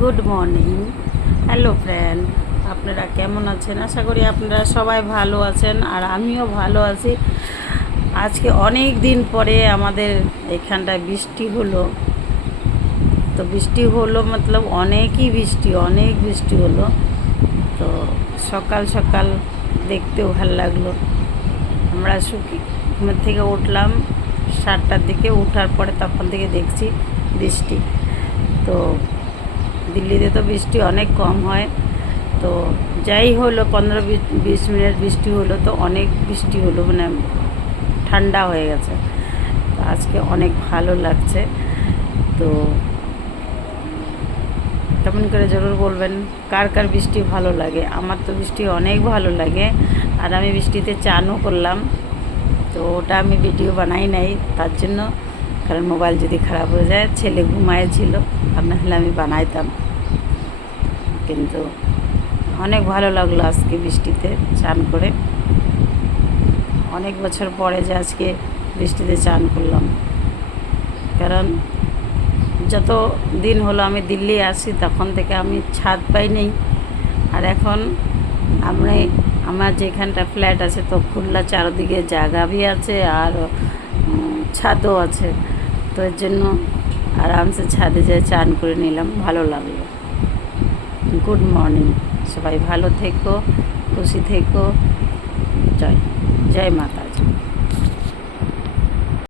Good morning. Hello friend, আপনারা কেমন আছেন? আশা করি আপনারা সবাই ভালো আছেন আর আমিও ভালো আছি। আজকে অনেক দিন পরে আমাদের এখানটায় বৃষ্টি হলো। তো বৃষ্টি হলো মতলব অনেক বৃষ্টি হলো। তো সকাল সকাল দেখতেও ভালো লাগলো। আমরা ঘুমের থেকে উঠলাম 7টার দিকে, ওঠার পরে তখন থেকে দেখছি বৃষ্টি। তো দিল্লিতে তো বৃষ্টি অনেক কম হয়। তো যাই হলো 15-20 মিনিট বৃষ্টি হলো, তো অনেক বৃষ্টি হলো, মানে ঠান্ডা হয়ে গেছে। তো আজকে অনেক ভালো লাগছে। তো কেমন করে জরুর বলবেন কার কার বৃষ্টি ভালো লাগে। আমার তো বৃষ্টি অনেক ভালো লাগে, আর আমি বৃষ্টিতে চানও করলাম। তো ওটা আমি ভিডিও বানাই নাই তার জন্য, কারণ মোবাইল যদি খারাপ হয়ে যায়, ছেলে ঘুমায়েছিল, আর না হলে আমি বানাইতাম। কিন্তু অনেক ভালো লাগলো আজকে বৃষ্টিতে চান করে। অনেক বছর পরে যে আজকে বৃষ্টিতে চান করলাম, কারণ যত দিন হলো আমি দিল্লি আসি তখন থেকে আমি ছাদ পাইনি। আর এখন আমার যেখানটা ফ্ল্যাট আছে তো খোলা চারদিকে জায়গা भी আছে আর ছাদও আছে। তো এর জন্য আরামসে ছাদে যেয়ে চান করে নিলাম, ভালো লাগলো। গুড মর্নিং, সবাই ভালো থেকো, খুশি থেকো। জয় মাতাজি।